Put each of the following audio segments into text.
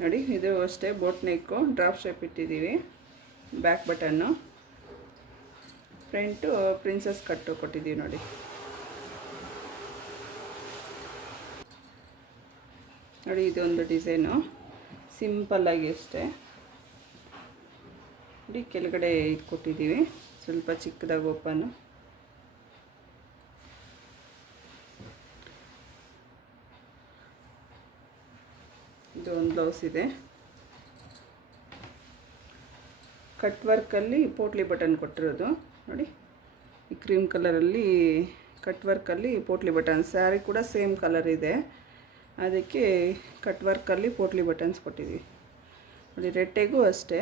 ನೋಡಿ ಇದು ಅಷ್ಟೇ ಬೋಟ್ ನೆಕ್ಕು ಡ್ರಾಪ್ ಶೇಪ್ ಇಟ್ಟಿದ್ದೀವಿ. Back button, front princess cut ಕೊಟ್ಟಿದ್ದೀವಿ ನೋಡಿ. ನೋಡಿ ಇದೊಂದು ಡಿಸೈನು ಸಿಂಪಲ್ಲಾಗಿ ಅಷ್ಟೇ. ನೋಡಿ ಕೆಳಗಡೆ ಇದು ಕೊಟ್ಟಿದ್ದೀವಿ, ಸ್ವಲ್ಪ ಚಿಕ್ಕದಾಗಿ ಓಪನ್ನು. ಇದು ಒಂದು ಬ್ಲೌಸ್ ಇದೆ. ಕಟ್ ವರ್ಕಲ್ಲಿ ಪೋಟ್ಲಿ ಬಟನ್ ಕೊಟ್ಟಿರೋದು ನೋಡಿ. ಈ ಕ್ರೀಮ್ ಕಲರಲ್ಲಿ ಕಟ್ ವರ್ಕಲ್ಲಿ ಪೋಟ್ಲಿ ಬಟನ್. ಸ್ಯಾರಿ ಕೂಡ ಸೇಮ್ ಕಲರ್ ಇದೆ, ಅದಕ್ಕೆ ಕಟ್ ವರ್ಕಲ್ಲಿ ಪೋಟ್ಲಿ ಬಟನ್ಸ್ ಕೊಟ್ಟಿದ್ದೀವಿ ನೋಡಿ. ರೆಟ್ಟೆಗೂ ಅಷ್ಟೇ,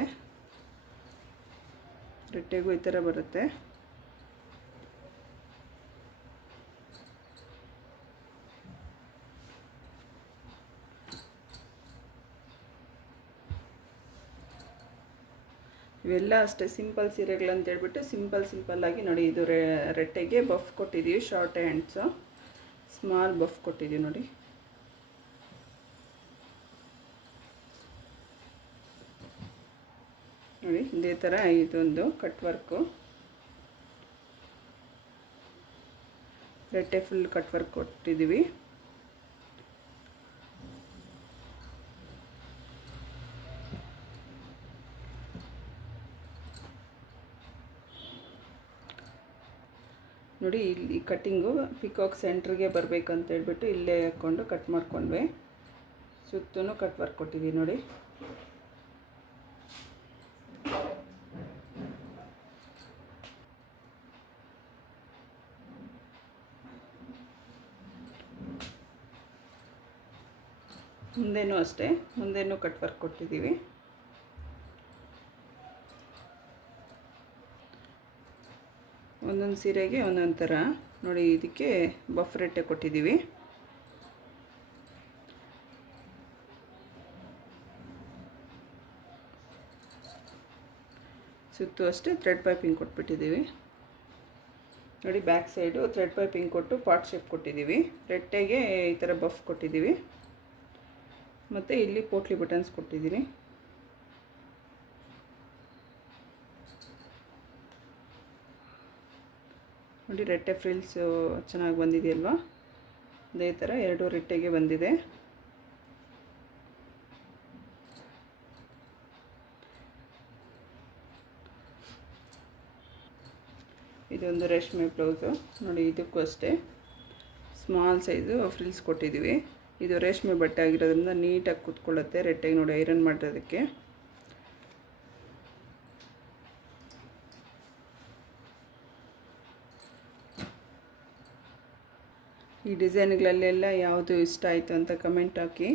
ರೆಟ್ಟೆಗೂ ಈ ಥರ ಬರುತ್ತೆ. ಇವೆಲ್ಲ ಅಷ್ಟೇ ಸಿಂಪಲ್ ಸೀರೆಗಳಂತ ಹೇಳ್ಬಿಟ್ಟು ಸಿಂಪಲ್ಲಾಗಿ ನೋಡಿ. ಇದು ರೆಟ್ಟೆಗೆ ಬಫ್ ಕೊಟ್ಟಿದ್ದೀವಿ, ಶಾರ್ಟ್ ಹ್ಯಾಂಡ್ಸು, ಸ್ಮಾಲ್ ಬಫ್ ಕೊಟ್ಟಿದ್ದೀವಿ ನೋಡಿ. ನೋಡಿ ಇದೇ ಥರ ಇದೊಂದು ಕಟ್ ವರ್ಕು, ರೆಟ್ಟೆ ಫುಲ್ ಕಟ್ ವರ್ಕ್ ಕೊಟ್ಟಿದ್ದೀವಿ. ನೋಡಿ ಇಲ್ಲಿ ಕಟ್ಟಿಂಗು ಪಿಕಾಕ್ ಸೆಂಟ್ರಿಗೆ ಬರಬೇಕಂತ ಹೇಳ್ಬಿಟ್ಟು ಇಲ್ಲೇ ಹಾಕ್ಕೊಂಡು ಕಟ್ ಮಾಡ್ಕೊಂಡ್ವಿ. ಸುತ್ತೂ ಕಟ್ ವರ್ಕ್ ಕೊಟ್ಟಿದ್ದೀವಿ ನೋಡಿ. ಮುಂದೆನೂ ಅಷ್ಟೇ, ಮುಂದೆನೂ ಕಟ್ ವರ್ಕ್ ಕೊಟ್ಟಿದ್ದೀವಿ. ಒಂದೊಂದು ಸೀರೆಗೆ ಒಂದೊಂದು ಥರ ನೋಡಿ. ಇದಕ್ಕೆ ಬಫ್ ರೆಟ್ಟೆ ಕೊಟ್ಟಿದ್ದೀವಿ. ಸುತ್ತು ಅಷ್ಟೇ ಥ್ರೆಡ್ ಪೈಪಿಂಗ್ ಕೊಟ್ಬಿಟ್ಟಿದ್ದೀವಿ ನೋಡಿ. ಬ್ಯಾಕ್ ಸೈಡು ಥ್ರೆಡ್ ಪೈಪಿಂಗ್ ಕೊಟ್ಟು ಪಾಟ್ ಶೇಪ್ ಕೊಟ್ಟಿದ್ದೀವಿ. ರೆಟ್ಟೆಗೆ ಈ ಥರ ಬಫ್ ಕೊಟ್ಟಿದ್ದೀವಿ, ಮತ್ತು ಇಲ್ಲಿ ಪೋಟ್ಲಿ ಬಟನ್ಸ್ ಕೊಟ್ಟಿದ್ದೀನಿ. ನೋಡಿ ರೆಟ್ಟೆ ಫ್ರಿಲ್ಸು ಚೆನ್ನಾಗಿ ಬಂದಿದೆಯಲ್ವಾ. ಅದೇ ಥರ ಎರಡು ರೆಟ್ಟೆಗೆ ಬಂದಿದೆ. ಇದೊಂದು ರೇಷ್ಮೆ ಬ್ಲೌಸು ನೋಡಿ. ಇದಕ್ಕೂ ಅಷ್ಟೇ ಸ್ಮಾಲ್ ಸೈಜು ಫ್ರಿಲ್ಸ್ ಕೊಟ್ಟಿದ್ದೀವಿ. ಇದು ರೇಷ್ಮೆ ಬಟ್ಟೆ ಆಗಿರೋದ್ರಿಂದ ನೀಟಾಗಿ ಕೂತ್ಕೊಳ್ಳುತ್ತೆ ರೆಟ್ಟೆಗೆ ನೋಡಿ, ಐರನ್ ಮಾಡೋದಕ್ಕೆ. ಈ ಡಿಸೈನ್ಗಳಲ್ಲೆಲ್ಲ ಯಾವುದು ಇಷ್ಟ ಆಯಿತು ಅಂತ ಕಮೆಂಟ್ ಹಾಕಿ.